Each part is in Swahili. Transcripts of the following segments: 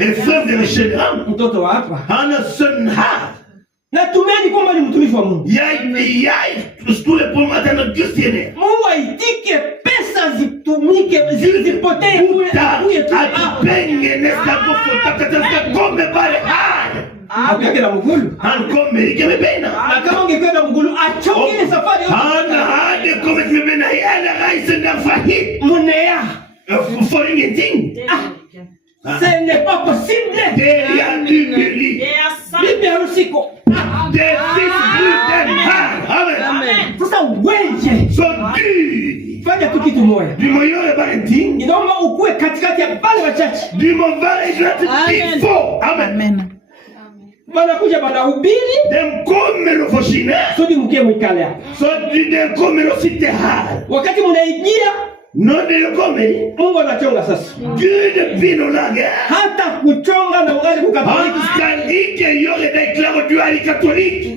Et frère de Shedram. Mtoto wa hapa. Hana son ha. Na tumeni kwamba ni mtumishi wa Mungu. Yai stule pour matin na Kristiene. Mungu aitike pesa zitumike zisipotee bure. Atupenge nesta kufota kataka kombe pale haya. Hapo na mgulu. Kombe ikebebena. Na kama ungekwenda mgulu achoke ile safari yote. Hana hadi kombe ikebebena yana raisi na fahi. Munea. For anything. Ce n'est pas possible. Derrière l'humilité. Bibi harusiko. Des fils brûlés. Amen. Sasa wewe. So du. Fanya tu kitu moja. Du moyo ya barenting. Inaomba ukue katikati ya wale wachache. Du movare gratuit. Amen. Wanakuja wanahubiri. Dem come lo foshine. Sodi mkie mwikale hapa. So du dem come lo sitehal. Wakati mnaingia non de come. Mungu anachonga sasa. Dieu de pino lage. Hata kuchonga na ugali kukatoliki. Anstandike yore da claro duali catholique.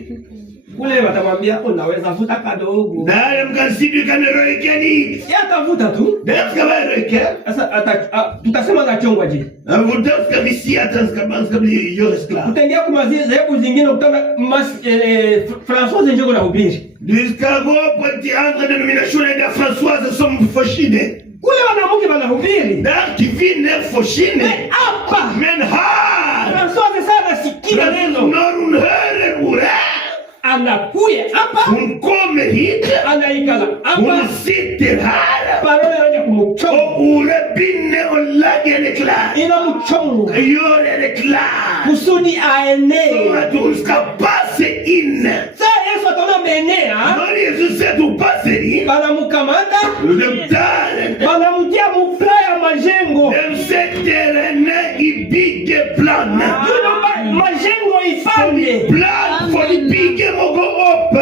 Kule watamwambia unaweza vuta kadogo. Dale mkasibi kanero ikeni. Yatavuta tu. Deska bado ike. Sasa tutasema na chongwa je. Avuta kamisi atanskabanska bli yore skla. Tutaingia kwa hebu zingine ukutana Françoise njoo na hubiri. Diskago pati entre denomination de Françoise som foshine. Kule wanamke wanahubiri. Dar divine foshine. Hapa. Men ha. Françoise sana sikia neno. Norun here ura. Anakuya hapa. Unkome hite. Anaikala hapa. Unsite hala. Parole yaje kumchonga. Ure binne olage le kla. Ina mchonga. Yore le kla. Kusudi aenee. Tuska passe in. Sasa Yesu ataona menea. Nani Yesu setu passe in. Banamkamata. Lemtare. Banamtia mupla ya majengo. Mseterene ibige plan. Majengo ifanye. Plan for the big mogo up.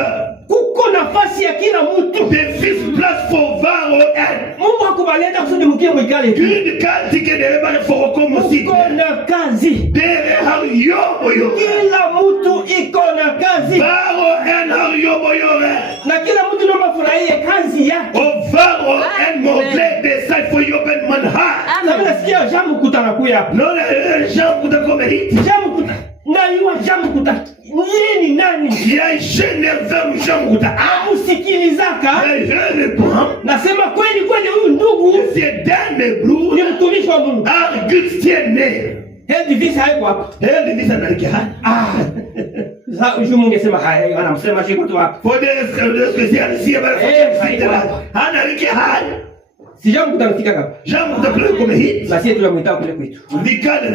Kuko nafasi ya kila mtu. The fifth place for varo and. Mungu akubaleta kusudi mkie mwikale. Une kantike de rebane for como si. Uko na kazi. Dere how yo. Kila mtu iko na kazi. Varo and how yo. Na kila mtu ndio mfurahie kazi yake. O varo and mogle de side for yo ben manha. Na mimi nasikia jamu kutana kuya. Non jamu kutako hiti. Jamu kutana. Na yua jamu kutana. Yeye ni nani? Ya jenerve jamu kutana. Amusikilizaka. Répond. Nasema kweli huyu ndugu C'est dame blue. ni mtumishi wa Mungu. Augustienne. Hadi visa haiko hapa. Hadi visa nalika. Sasa Mungu angesema haya anamsema shiko tu hapa. For the spécialiste bala. Hana wiki haya. Si jamu kutanifika hapa. Jamu kutapeleka kwa hiti. Basi tu ya mwitao kule kwetu. Vikale